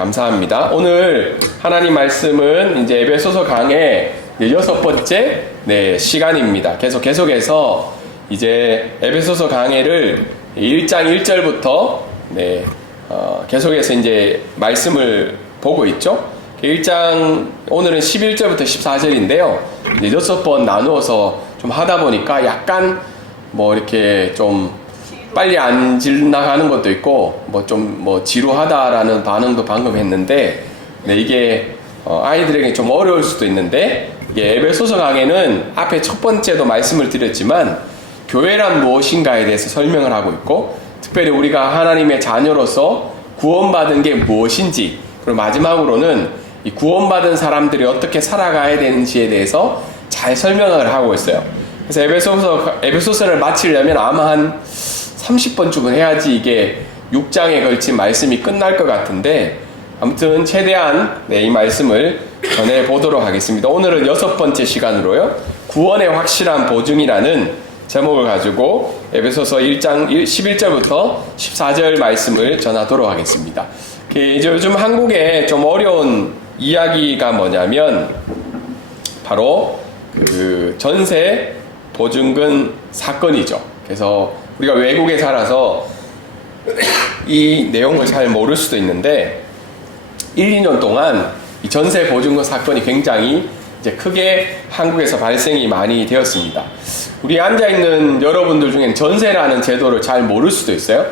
감사합니다. 오늘 하나님 말씀은 이제 에베소서 강의 6번째 시간입니다. 계속해서 이제 에베소서 강해를 1장 1절부터 계속해서 이제 말씀을 보고 있죠. 1장 오늘은 11절부터 14절인데요. 이제 6번 나누어서 좀 하다 보니까 약간 이렇게 좀 빨리 안 지나가는 것도 있고 좀 지루하다라는 반응도 방금 했는데 이게 아이들에게 좀 어려울 수도 있는데, 이게 에베소서 강해는 앞에 첫 번째도 말씀을 드렸지만 교회란 무엇인가에 대해서 설명을 하고 있고, 특별히 우리가 하나님의 자녀로서 구원받은 게 무엇인지, 그리고 마지막으로는 이 구원받은 사람들이 어떻게 살아가야 되는지에 대해서 잘 설명을 하고 있어요. 그래서 에베소서를 마치려면 아마 한 30번쯤은 해야지 이게 6장에 걸친 말씀이 끝날 것 같은데, 아무튼 최대한 이 말씀을 전해보도록 하겠습니다. 오늘은 6번째 시간으로요, 구원의 확실한 보증이라는 제목을 가지고 에베소서 1장 11절부터 14절 말씀을 전하도록 하겠습니다. 이제 요즘 한국에 좀 어려운 이야기가 뭐냐면 바로 그 전세 보증금 사건이죠. 그래서 우리가 외국에 살아서 이 내용을 잘 모를 수도 있는데, 1, 2년 동안 이 전세 보증금 사건이 굉장히 이제 크게 한국에서 발생이 많이 되었습니다. 우리 앉아있는 여러분들 중엔 전세라는 제도를 잘 모를 수도 있어요.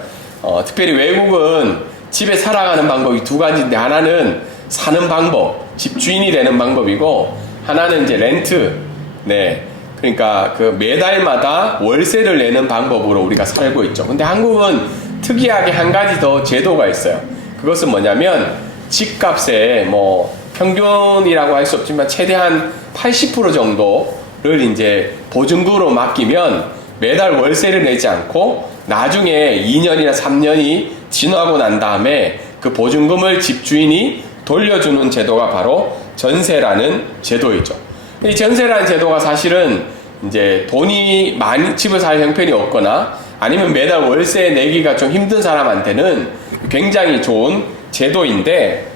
특별히 외국은 집에 살아가는 방법이 두 가지인데, 하나는 사는 방법, 집주인이 되는 방법이고, 하나는 이제 렌트, 그러니까 그 매달마다 월세를 내는 방법으로 우리가 살고 있죠. 근데 한국은 특이하게 한 가지 더 제도가 있어요. 그것은 뭐냐면 집값에 평균이라고 할 수 없지만 최대한 80% 정도를 이제 보증금으로 맡기면 매달 월세를 내지 않고 나중에 2년이나 3년이 지나고 난 다음에 그 보증금을 집주인이 돌려주는 제도가 바로 전세라는 제도이죠. 이 전세라는 제도가 사실은 이제 돈이 많이 집을 살 형편이 없거나 아니면 매달 월세 내기가 좀 힘든 사람한테는 굉장히 좋은 제도인데,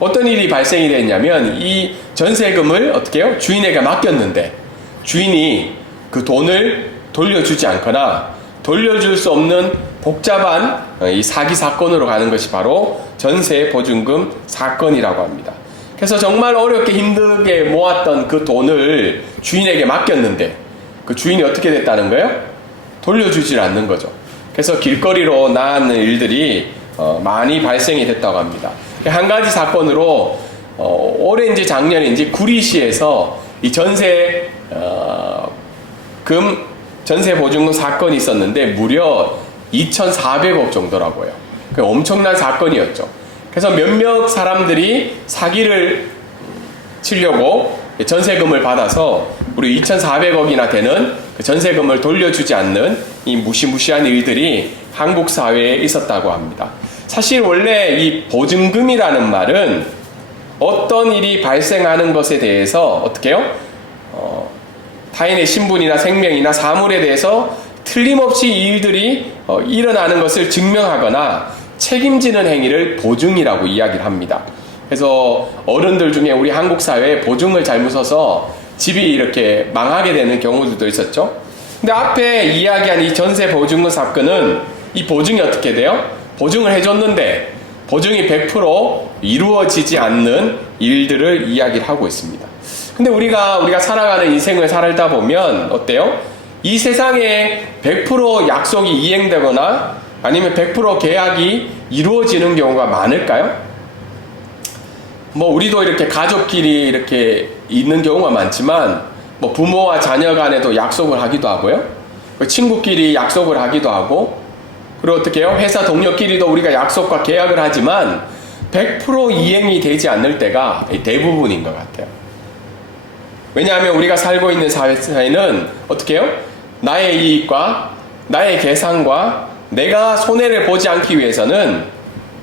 어떤 일이 발생이 됐냐면 이 전세금을 어떻게 해요? 주인에게 맡겼는데 주인이 그 돈을 돌려주지 않거나 돌려줄 수 없는 복잡한 이 사기 사건으로 가는 것이 바로 전세 보증금 사건이라고 합니다. 그래서 정말 어렵게 힘들게 모았던 그 돈을 주인에게 맡겼는데 그 주인이 어떻게 됐다는 거예요? 돌려주질 않는 거죠. 그래서 길거리로 나가는 일들이 많이 발생이 됐다고 합니다. 한 가지 사건으로 올해인지 작년인지 구리시에서 이 전세 보증금 사건이 있었는데 무려 2,400억 정도라고요. 엄청난 사건이었죠. 그래서 몇몇 사람들이 사기를 치려고 전세금을 받아서 우리 2,400억이나 되는 그 전세금을 돌려주지 않는 이 무시무시한 일들이 한국 사회에 있었다고 합니다. 사실 원래 이 보증금이라는 말은 어떤 일이 발생하는 것에 대해서 어떻게 해요? 타인의 신분이나 생명이나 사물에 대해서 틀림없이 이 일들이 일어나는 것을 증명하거나 책임지는 행위를 보증이라고 이야기를 합니다. 그래서 어른들 중에 우리 한국 사회에 보증을 잘못 써서 집이 이렇게 망하게 되는 경우들도 있었죠. 근데 앞에 이야기한 이 전세 보증금 사건은 이 보증이 어떻게 돼요? 보증을 해줬는데 보증이 100% 이루어지지 않는 일들을 이야기를 하고 있습니다. 근데 우리가 살아가는 인생을 살다 보면 어때요? 이 세상에 100% 약속이 이행되거나 아니면 100% 계약이 이루어지는 경우가 많을까요? 우리도 이렇게 가족끼리 이렇게 있는 경우가 많지만 부모와 자녀 간에도 약속을 하기도 하고요. 친구끼리 약속을 하기도 하고, 그리고 어떻게 해요? 회사 동료끼리도 우리가 약속과 계약을 하지만 100% 이행이 되지 않을 때가 대부분인 것 같아요. 왜냐하면 우리가 살고 있는 사회는 어떻게 해요? 나의 이익과 나의 계산과 내가 손해를 보지 않기 위해서는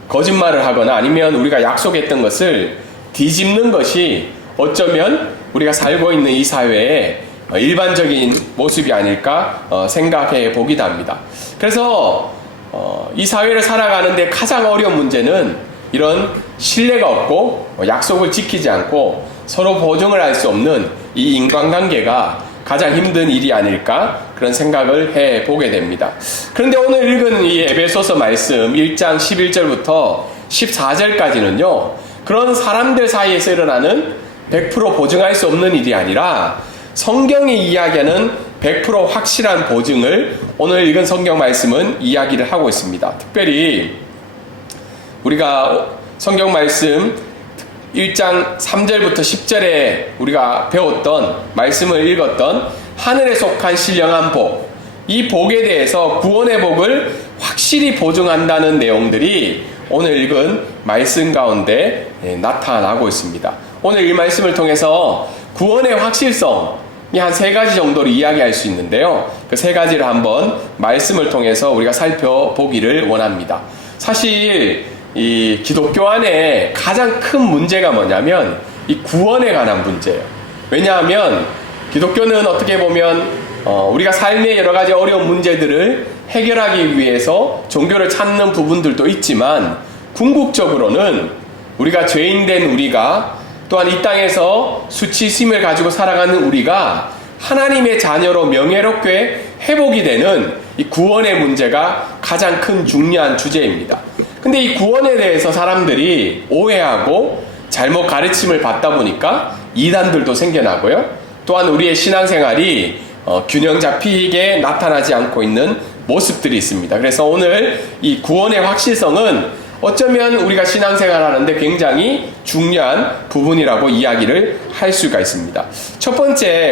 거짓말을 하거나 아니면 우리가 약속했던 것을 뒤집는 것이 어쩌면 우리가 살고 있는 이 사회의 일반적인 모습이 아닐까 생각해 보기도 합니다. 그래서 이 사회를 살아가는데 가장 어려운 문제는 이런 신뢰가 없고 약속을 지키지 않고 서로 보증을 할 수 없는 이 인간관계가 가장 힘든 일이 아닐까 그런 생각을 해보게 됩니다. 그런데 오늘 읽은 이 에베소서 말씀 1장 11절부터 14절까지는요, 그런 사람들 사이에서 일어나는 100% 보증할 수 없는 일이 아니라 성경이 이야기하는 100% 확실한 보증을 오늘 읽은 성경 말씀은 이야기를 하고 있습니다. 특별히 우리가 성경 말씀 1장 3절부터 10절에 우리가 배웠던 말씀을 읽었던 하늘에 속한 신령한 복, 이 복에 대해서 구원의 복을 확실히 보증한다는 내용들이 오늘 읽은 말씀 가운데 나타나고 있습니다. 오늘 이 말씀을 통해서 구원의 확실성이 한 세 가지 정도로 이야기할 수 있는데요. 그 세 가지를 한번 말씀을 통해서 우리가 살펴보기를 원합니다. 사실 이 기독교 안에 가장 큰 문제가 뭐냐면 이 구원에 관한 문제예요. 왜냐하면 기독교는 어떻게 보면 우리가 삶의 여러 가지 어려운 문제들을 해결하기 위해서 종교를 찾는 부분들도 있지만, 궁극적으로는 우리가 죄인된 우리가, 또한 이 땅에서 수치심을 가지고 살아가는 우리가 하나님의 자녀로 명예롭게 회복이 되는 이 구원의 문제가 가장 큰 중요한 주제입니다. 근데 이 구원에 대해서 사람들이 오해하고 잘못 가르침을 받다 보니까 이단들도 생겨나고요. 또한 우리의 신앙생활이 균형 잡히게 나타나지 않고 있는 모습들이 있습니다. 그래서 오늘 이 구원의 확실성은 어쩌면 우리가 신앙생활 하는데 굉장히 중요한 부분이라고 이야기를 할 수가 있습니다.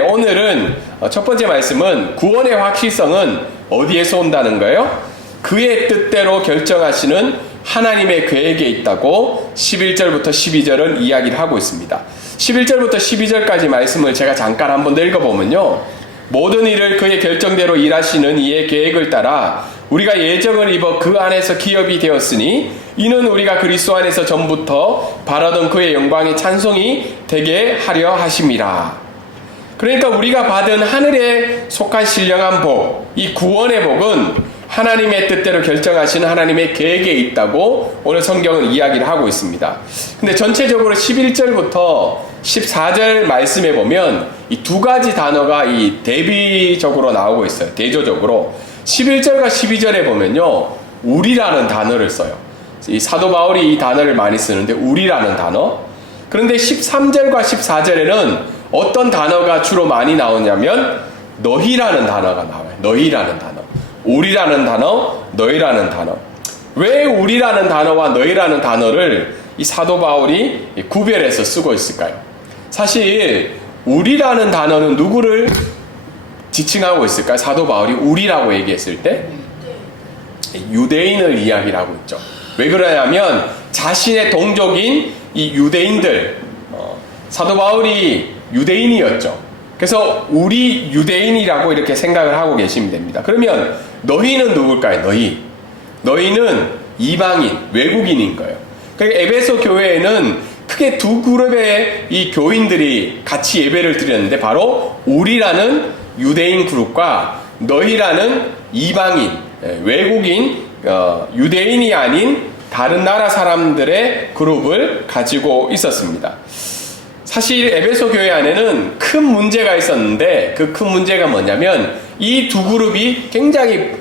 오늘은 첫 번째 말씀은 구원의 확실성은 어디에서 온다는 거예요? 그의 뜻대로 결정하시는 하나님의 계획에 있다고 11절부터 12절은 이야기를 하고 있습니다. 11절부터 12절까지 말씀을 제가 잠깐 한번 읽어보면요, 모든 일을 그의 결정대로 일하시는 이의 계획을 따라 우리가 예정을 입어 그 안에서 기업이 되었으니 이는 우리가 그리스도 안에서 전부터 바라던 그의 영광의 찬송이 되게 하려 하심이라. 그러니까 우리가 받은 하늘에 속한 신령한 복, 이 구원의 복은 하나님의 뜻대로 결정하시는 하나님의 계획에 있다고 오늘 성경은 이야기를 하고 있습니다. 근데 전체적으로 11절부터 14절 말씀에 보면 이 두 가지 단어가 이 대비적으로 나오고 있어요. 대조적으로. 11절과 12절에 보면요, 우리라는 단어를 써요. 이 사도 바울이 이 단어를 많이 쓰는데 우리라는 단어. 그런데 13절과 14절에는 어떤 단어가 주로 많이 나오냐면 너희라는 단어가 나와요. 너희라는 단어. 우리라는 단어, 너희라는 단어. 왜 우리라는 단어와 너희라는 단어를 이 사도 바울이 구별해서 쓰고 있을까요? 사실 우리라는 단어는 누구를 지칭하고 있을까요? 사도 바울이 우리라고 얘기했을 때 유대인을 이야기를 하고 있죠. 왜 그러냐면 자신의 동족인 이 유대인들, 사도 바울이 유대인이었죠. 그래서 우리 유대인이라고 이렇게 생각을 하고 계시면 됩니다. 그러면 너희는 누굴까요? 너희는 이방인, 외국인인 거예요. 그러니까 에베소 교회에는 크게 두 그룹의 이 교인들이 같이 예배를 드렸는데, 바로 우리라는 유대인 그룹과 너희라는 이방인, 외국인, 유대인이 아닌 다른 나라 사람들의 그룹을 가지고 있었습니다. 사실 에베소 교회 안에는 큰 문제가 있었는데, 그 큰 문제가 뭐냐면 이 두 그룹이 굉장히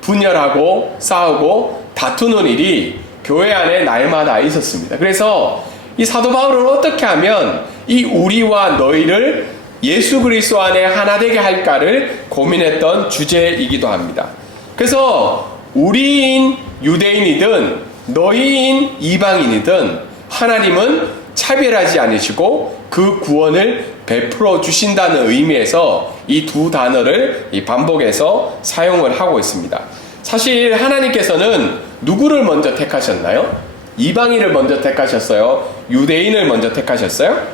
분열하고 싸우고 다투는 일이 교회 안에 날마다 있었습니다. 그래서 이 사도 바울은 어떻게 하면 이 우리와 너희를 예수 그리스도 안에 하나 되게 할까를 고민했던 주제이기도 합니다. 그래서 우리인 유대인이든 너희인 이방인이든 하나님은 차별하지 않으시고 그 구원을 베풀어 주신다는 의미에서 이 두 단어를 반복해서 사용을 하고 있습니다. 사실 하나님께서는 누구를 먼저 택하셨나요? 이방인을 먼저 택하셨어요? 유대인을 먼저 택하셨어요?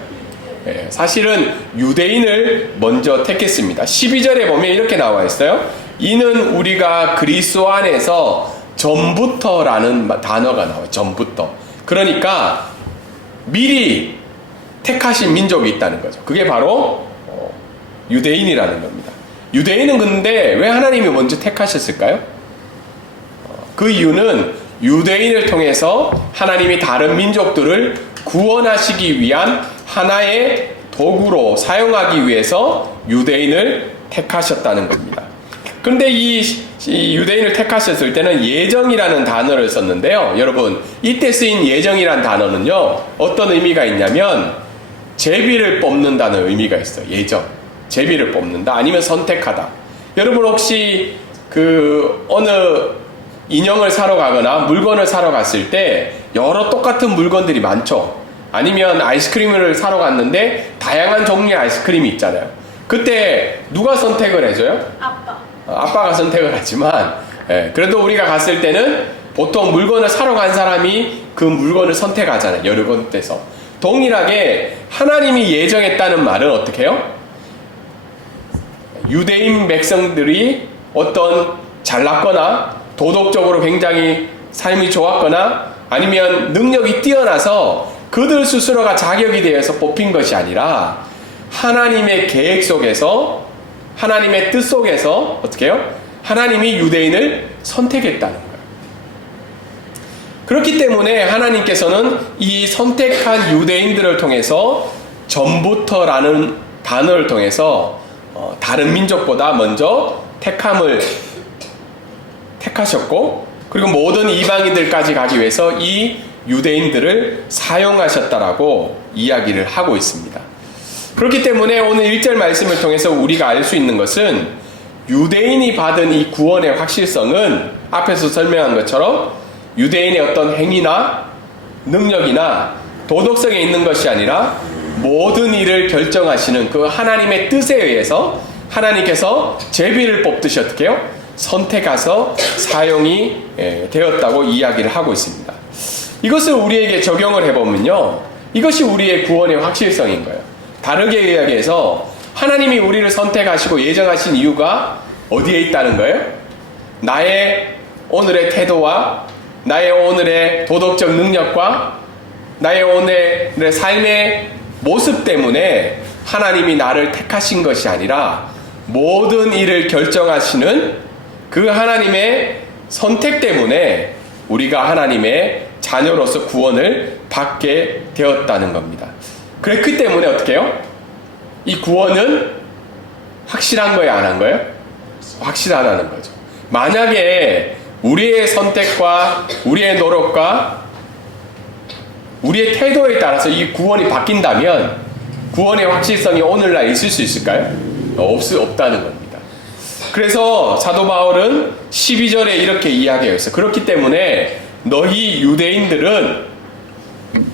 네, 사실은 유대인을 먼저 택했습니다. 12절에 보면 이렇게 나와 있어요. 이는 우리가 그리스도 안에서 전부터라는 단어가 나와요. 전부터. 그러니까 미리 택하신 민족이 있다는 거죠. 그게 바로 유대인이라는 겁니다. 유대인은 근데 왜 하나님이 먼저 택하셨을까요? 그 이유는 유대인을 통해서 하나님이 다른 민족들을 구원하시기 위한 하나의 도구로 사용하기 위해서 유대인을 택하셨다는 겁니다. 그런데 이 유대인을 택하셨을 때는 예정이라는 단어를 썼는데요. 여러분, 이때 쓰인 예정이라는 단어는요, 어떤 의미가 있냐면 제비를 뽑는다는 의미가 있어요. 예정. 제비를 뽑는다. 아니면 선택하다. 여러분 혹시 어느 인형을 사러 가거나 물건을 사러 갔을 때 여러 똑같은 물건들이 많죠. 아니면 아이스크림을 사러 갔는데 다양한 종류의 아이스크림이 있잖아요. 그때 누가 선택을 해줘요? 아빠가 선택을 하지만, 그래도 우리가 갔을 때는 보통 물건을 사러 간 사람이 그 물건을 선택하잖아요. 여러 군데서. 동일하게 하나님이 예정했다는 말은 어떻게 해요? 유대인 백성들이 어떤 잘났거나 도덕적으로 굉장히 삶이 좋았거나 아니면 능력이 뛰어나서 그들 스스로가 자격이 되어서 뽑힌 것이 아니라 하나님의 계획 속에서, 하나님의 뜻 속에서 어떻게 해요? 하나님이 유대인을 선택했다는 거예요. 그렇기 때문에 하나님께서는 이 선택한 유대인들을 통해서 전부터라는 단어를 통해서 다른 민족보다 먼저 택하셨고, 그리고 모든 이방인들까지 가기 위해서 이 유대인들을 사용하셨다라고 이야기를 하고 있습니다. 그렇기 때문에 오늘 1절 말씀을 통해서 우리가 알 수 있는 것은 유대인이 받은 이 구원의 확실성은 앞에서 설명한 것처럼 유대인의 어떤 행위나 능력이나 도덕성에 있는 것이 아니라 모든 일을 결정하시는 그 하나님의 뜻에 의해서 하나님께서 제비를 뽑듯이 어떻게 해요? 선택해서 사용이 되었다고 이야기를 하고 있습니다. 이것을 우리에게 적용을 해보면요, 이것이 우리의 구원의 확실성인 거예요. 다르게 이야기해서 하나님이 우리를 선택하시고 예정하신 이유가 어디에 있다는 거예요? 나의 오늘의 태도와 나의 오늘의 도덕적 능력과 나의 오늘의 삶의 모습 때문에 하나님이 나를 택하신 것이 아니라 모든 일을 결정하시는 그 하나님의 선택 때문에 우리가 하나님의 자녀로서 구원을 받게 되었다는 겁니다. 그렇기 때문에 어떻게 해요? 이 구원은 확실한 거예요, 안 한 거예요? 확실하다는 거죠. 만약에 우리의 선택과 우리의 노력과 우리의 태도에 따라서 이 구원이 바뀐다면 구원의 확실성이 오늘날 있을 수 있을까요? 없다는 겁니다. 그래서 사도 바울은 12절에 이렇게 이야기하고 있어요. 그렇기 때문에 너희 유대인들은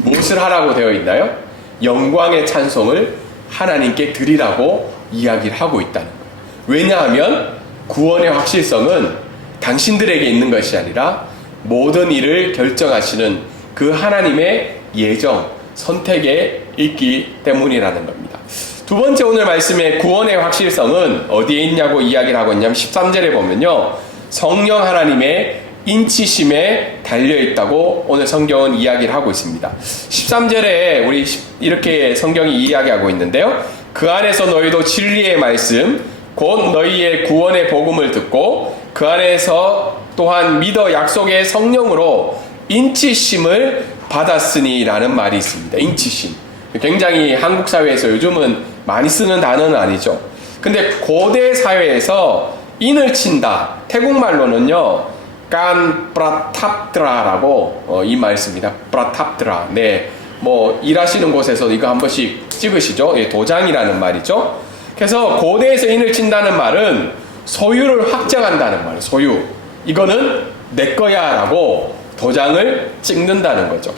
무엇을 하라고 되어 있나요? 영광의 찬송을 하나님께 드리라고 이야기를 하고 있다는 거예요. 왜냐하면 구원의 확실성은 당신들에게 있는 것이 아니라 모든 일을 결정하시는 그 하나님의 예정, 선택에 있기 때문이라는 겁니다. 두 번째 오늘 말씀의 구원의 확실성은 어디에 있냐고 이야기를 하고 있냐면 13절에 보면요, 성령 하나님의 인치심에 달려있다고 오늘 성경은 이야기를 하고 있습니다. 13절에 우리 이렇게 성경이 이야기하고 있는데요, 그 안에서 너희도 진리의 말씀 곧 너희의 구원의 복음을 듣고 그 안에서 또한 믿어 약속의 성령으로 인치심을 받았으니 라는 말이 있습니다. 인치심. 굉장히 한국 사회에서 요즘은 많이 쓰는 단어는 아니죠. 근데 고대 사회에서 인을 친다, 태국말로는요 깐 프라탑드라라고 이 말 씁니다. 프라탑드라. 네, 뭐 일하시는 곳에서 이거 한 번씩 찍으시죠. 예, 도장이라는 말이죠. 그래서 고대에서 인을 친다는 말은 소유를 확정한다는 말이에요. 소유. 이거는 내 거야 라고 도장을 찍는다는 거죠.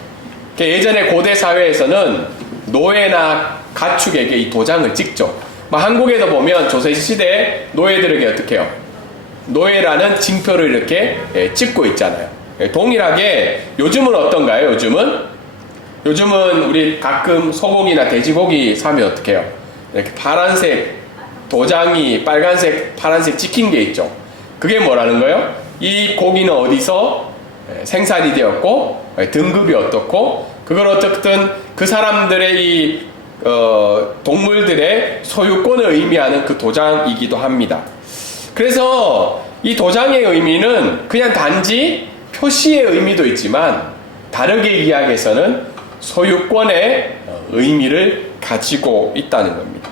예전에 고대 사회에서는 노예나 가축에게 이 도장을 찍죠. 한국에도 보면 조선시대 노예들에게 어떻게 해요? 노예라는 징표를 이렇게 찍고 있잖아요. 동일하게 요즘은 어떤가요? 요즘은 우리 가끔 소고기나 돼지고기 사면 어떻게 해요? 이렇게 파란색 도장이 빨간색, 파란색 찍힌 게 있죠. 그게 뭐라는 거예요? 이 고기는 어디서 생산이 되었고 등급이 어떻고 그걸 어떻든 그 사람들의 이 동물들의 소유권을 의미하는 그 도장이기도 합니다. 그래서 이 도장의 의미는 그냥 단지 표시의 의미도 있지만 다르게 이야기해서는 소유권의 의미를 가지고 있다는 겁니다.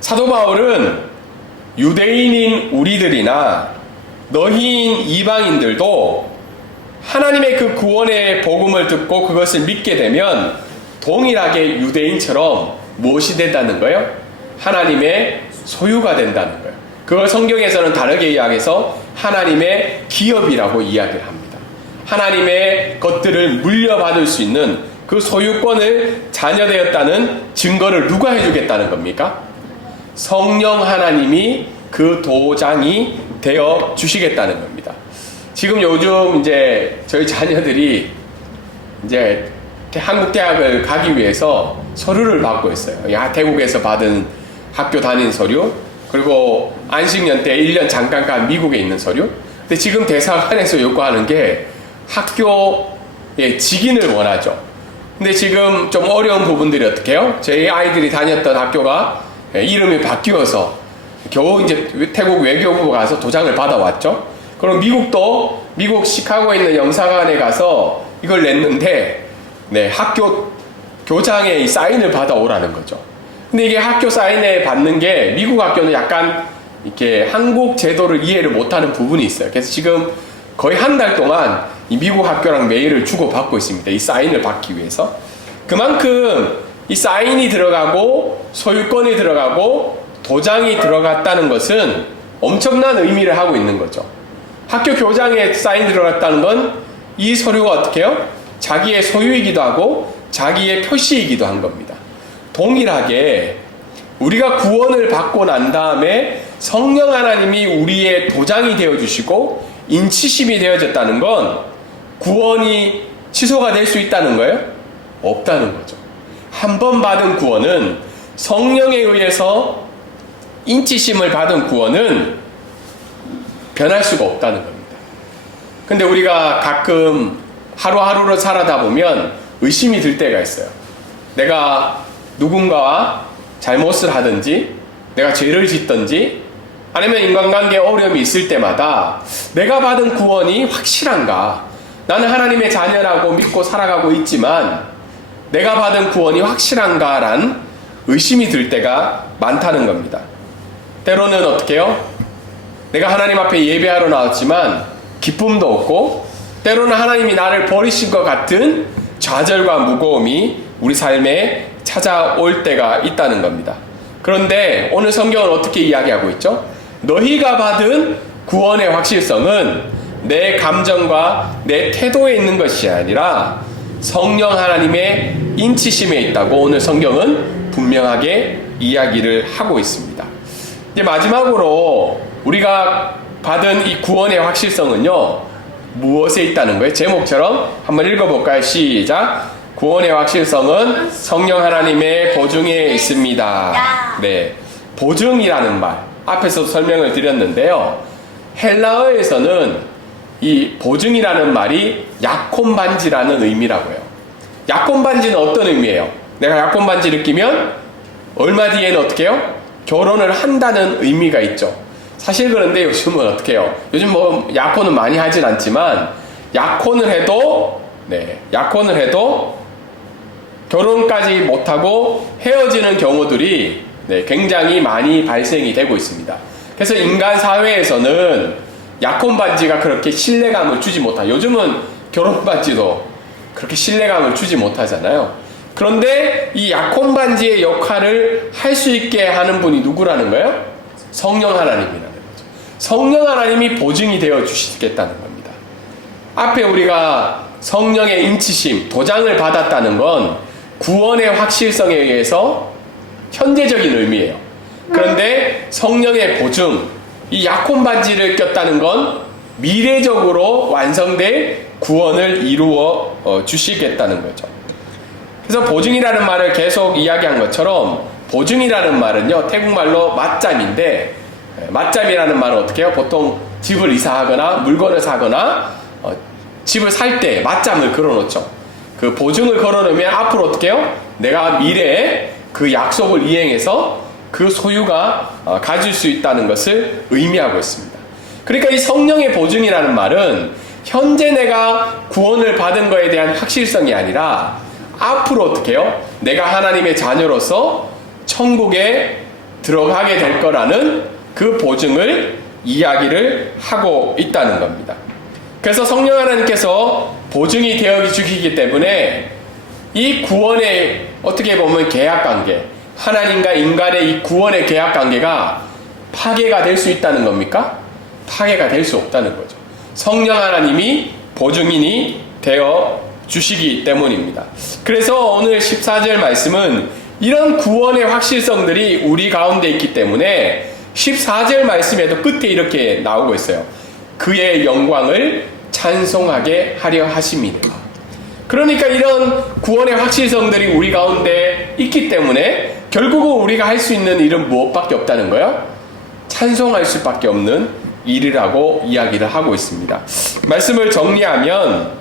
사도 바울은 유대인인 우리들이나 너희인 이방인들도 하나님의 그 구원의 복음을 듣고 그것을 믿게 되면 동일하게 유대인처럼 무엇이 된다는 거예요? 하나님의 소유가 된다는 거예요. 그걸 성경에서는 다르게 이야기해서 하나님의 기업이라고 이야기를 합니다. 하나님의 것들을 물려받을 수 있는 그 소유권을 자녀되었다는 증거를 누가 해주겠다는 겁니까? 성령 하나님이 그 도장이 되어 주시겠다는 겁니다. 지금 요즘 이제 저희 자녀들이 이제 한국 대학을 가기 위해서 서류를 받고 있어요. 태국에서 받은 학교 다닌 서류, 그리고 안식년 때 1년 잠깐 간 미국에 있는 서류. 근데 지금 대사관에서 요구하는 게 학교의 직인을 원하죠. 근데 지금 좀 어려운 부분들이 어떻게 해요? 저희 아이들이 다녔던 학교가 이름이 바뀌어서 겨우 이제 태국 외교부 가서 도장을 받아왔죠. 그럼 미국도 미국 시카고에 있는 영사관에 가서 이걸 냈는데 학교 교장의 이 사인을 받아오라는 거죠. 근데 이게 학교 사인에 받는 게 미국 학교는 약간 이렇게 한국 제도를 이해를 못하는 부분이 있어요. 그래서 지금 거의 한 달 동안 이 미국 학교랑 메일을 주고받고 있습니다. 이 사인을 받기 위해서. 그만큼 이 사인이 들어가고 소유권이 들어가고 도장이 들어갔다는 것은 엄청난 의미를 하고 있는 거죠. 학교 교장에 사인 들어갔다는 건 이 서류가 어떻게 해요? 자기의 소유이기도 하고 자기의 표시이기도 한 겁니다. 동일하게 우리가 구원을 받고 난 다음에 성령 하나님이 우리의 도장이 되어주시고 인치심이 되어졌다는 건 구원이 취소가 될 수 있다는 거예요? 없다는 거죠. 한 번 받은 구원은 성령에 의해서 인치심을 받은 구원은 변할 수가 없다는 겁니다. 근데 우리가 가끔 하루하루를 살아다 보면 의심이 들 때가 있어요. 내가 누군가와 잘못을 하든지 내가 죄를 짓든지 아니면 인간관계에 어려움이 있을 때마다 내가 받은 구원이 확실한가? 나는 하나님의 자녀라고 믿고 살아가고 있지만 내가 받은 구원이 확실한가란 의심이 들 때가 많다는 겁니다. 때로는 어떻게 해요? 내가 하나님 앞에 예배하러 나왔지만 기쁨도 없고 때로는 하나님이 나를 버리신 것 같은 좌절과 무거움이 우리 삶에 찾아올 때가 있다는 겁니다. 그런데 오늘 성경은 어떻게 이야기하고 있죠? 너희가 받은 구원의 확실성은 내 감정과 내 태도에 있는 것이 아니라 성령 하나님의 인치심에 있다고 오늘 성경은 분명하게 이야기를 하고 있습니다. 이제 마지막으로 우리가 받은 이 구원의 확실성은요, 무엇에 있다는 거예요? 제목처럼 한번 읽어볼까요? 시작. 구원의 확실성은 성령 하나님의 보증에 있습니다. 네, 보증이라는 말 앞에서 설명을 드렸는데요. 헬라어에서는 이 보증이라는 말이 약혼 반지라는 의미라고 해요. 약혼 반지는 어떤 의미예요? 내가 약혼 반지를 끼면 얼마 뒤에는 어떻게 해요? 결혼을 한다는 의미가 있죠. 사실 그런데 요즘은 어떻게 해요? 요즘 뭐 약혼은 많이 하진 않지만 약혼을 해도 결혼까지 못하고 헤어지는 경우들이 굉장히 많이 발생이 되고 있습니다. 그래서 인간 사회에서는 약혼 반지가 그렇게 신뢰감을 주지 못하. 요즘은 결혼 반지도 그렇게 신뢰감을 주지 못하잖아요. 그런데 이 약혼 반지의 역할을 할 수 있게 하는 분이 누구라는 거예요? 성령 하나님이라는 거죠. 성령 하나님이 보증이 되어 주시겠다는 겁니다. 앞에 우리가 성령의 인치심, 도장을 받았다는 건 구원의 확실성에 의해서 현재적인 의미예요. 그런데 성령의 보증, 이 약혼 반지를 꼈다는 건 미래적으로 완성될 구원을 이루어 주시겠다는 거죠. 그래서 보증이라는 말을 계속 이야기한 것처럼 보증이라는 말은요, 태국말로 맞잠인데, 맞잠이라는 말은 어떻게 해요? 보통 집을 이사하거나 물건을 사거나 집을 살 때 맞잠을 걸어놓죠. 그 보증을 걸어놓으면 앞으로 어떻게 해요? 내가 미래에 그 약속을 이행해서 그 소유가 가질 수 있다는 것을 의미하고 있습니다. 그러니까 이 성령의 보증이라는 말은 현재 내가 구원을 받은 거에 대한 확실성이 아니라 앞으로 어떻게 해요? 내가 하나님의 자녀로서 천국에 들어가게 될 거라는 그 보증을 이야기를 하고 있다는 겁니다. 그래서 성령 하나님께서 보증이 되어 주시기 때문에 이 구원의 어떻게 보면 계약관계, 하나님과 인간의 이 구원의 계약관계가 파괴가 될 수 있다는 겁니까? 파괴가 될 수 없다는 거죠. 성령 하나님이 보증인이 되어 주시기 때문입니다. 그래서 오늘 14절 말씀은 이런 구원의 확실성들이 우리 가운데 있기 때문에 14절 말씀에도 끝에 이렇게 나오고 있어요. 그의 영광을 찬송하게 하려 하심이니라. 그러니까 이런 구원의 확실성들이 우리 가운데 있기 때문에 결국은 우리가 할 수 있는 일은 무엇밖에 없다는 거예요? 찬송할 수밖에 없는 일이라고 이야기를 하고 있습니다. 말씀을 정리하면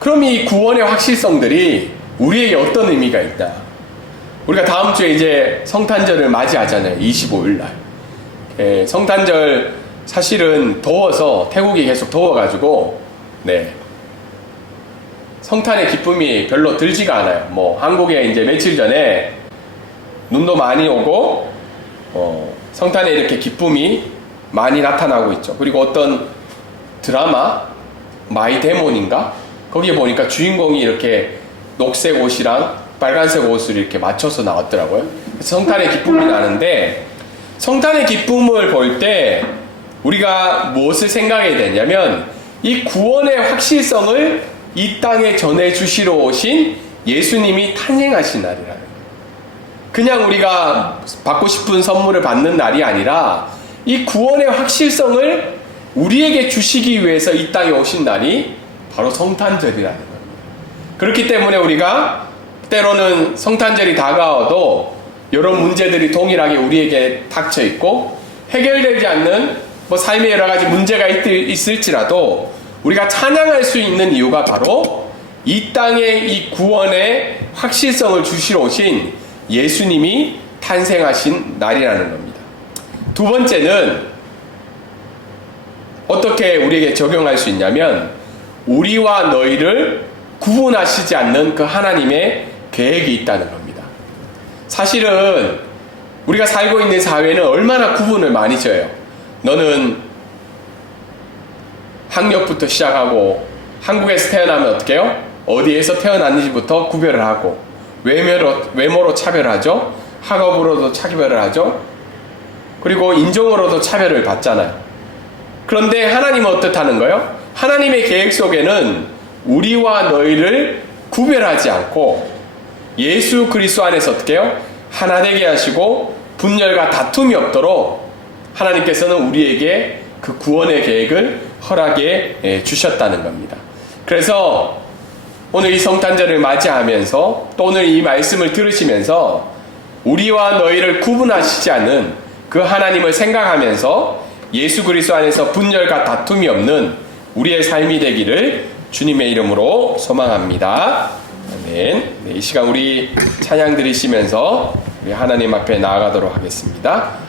그럼 이 구원의 확실성들이 우리에게 어떤 의미가 있다? 우리가 다음 주에 이제 성탄절을 맞이하잖아요. 25일 날. 성탄절 사실은 더워서 태국이 계속 더워가지고 성탄의 기쁨이 별로 들지가 않아요. 뭐 한국에 이제 며칠 전에 눈도 많이 오고 성탄에 이렇게 기쁨이 많이 나타나고 있죠. 그리고 어떤 드라마 마이데몬인가 거기에 보니까 주인공이 이렇게 녹색 옷이랑 빨간색 옷을 이렇게 맞춰서 나왔더라고요. 그래서 성탄의 기쁨이 나는데 성탄의 기쁨을 볼 때 우리가 무엇을 생각해야 되냐면 이 구원의 확실성을 이 땅에 전해주시러 오신 예수님이 탄생하신 날이라는 거예요. 그냥 우리가 받고 싶은 선물을 받는 날이 아니라 이 구원의 확실성을 우리에게 주시기 위해서 이 땅에 오신 날이 바로 성탄절이라는 겁니다. 그렇기 때문에 우리가 때로는 성탄절이 다가와도 이런 문제들이 동일하게 우리에게 닥쳐 있고 해결되지 않는 삶에 여러 가지 문제가 있을지라도 우리가 찬양할 수 있는 이유가 바로 이 땅에 이 구원의 확실성을 주시러 오신 예수님이 탄생하신 날이라는 겁니다. 두 번째는 어떻게 우리에게 적용할 수 있냐면 우리와 너희를 구분하시지 않는 그 하나님의 계획이 있다는 겁니다. 사실은 우리가 살고 있는 사회는 얼마나 구분을 많이 져요. 너는 학력부터 시작하고 한국에서 태어나면 어떻게 해요? 어디에서 태어났는지부터 구별을 하고 외모로 차별하죠. 학업으로도 차별을 하죠. 그리고 인종으로도 차별을 받잖아요. 그런데 하나님은 어떻다는 거예요? 하나님의 계획 속에는 우리와 너희를 구별하지 않고 예수 그리스도 안에서 어떻게 해요? 하나 되게 하시고 분열과 다툼이 없도록 하나님께서는 우리에게 그 구원의 계획을 허락해 주셨다는 겁니다. 그래서 오늘 이 성탄절을 맞이하면서 또 오늘 이 말씀을 들으시면서 우리와 너희를 구분하시지 않는 그 하나님을 생각하면서 예수 그리스도 안에서 분열과 다툼이 없는 우리의 삶이 되기를 주님의 이름으로 소망합니다. 아멘. 이 시간 우리 찬양 드리시면서 우리 하나님 앞에 나아가도록 하겠습니다.